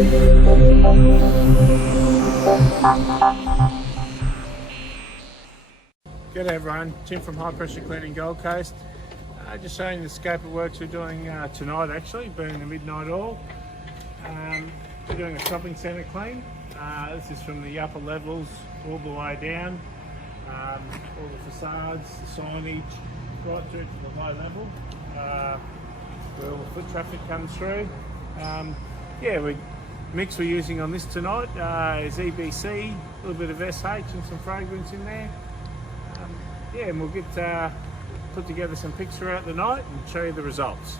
G'day everyone, Tim from High Pressure Cleaning Gold Coast. Just showing the scope of works we're doing tonight, actually, being the midnight oil. We're doing a shopping centre clean. This is from the upper levels all the way down, all the facades, the signage, right through to the low level, where all the foot traffic comes through. The mix we're using on this tonight is EBC, a little bit of SH and some fragrance in there. And we'll get put together some pics throughout the night and show you the results.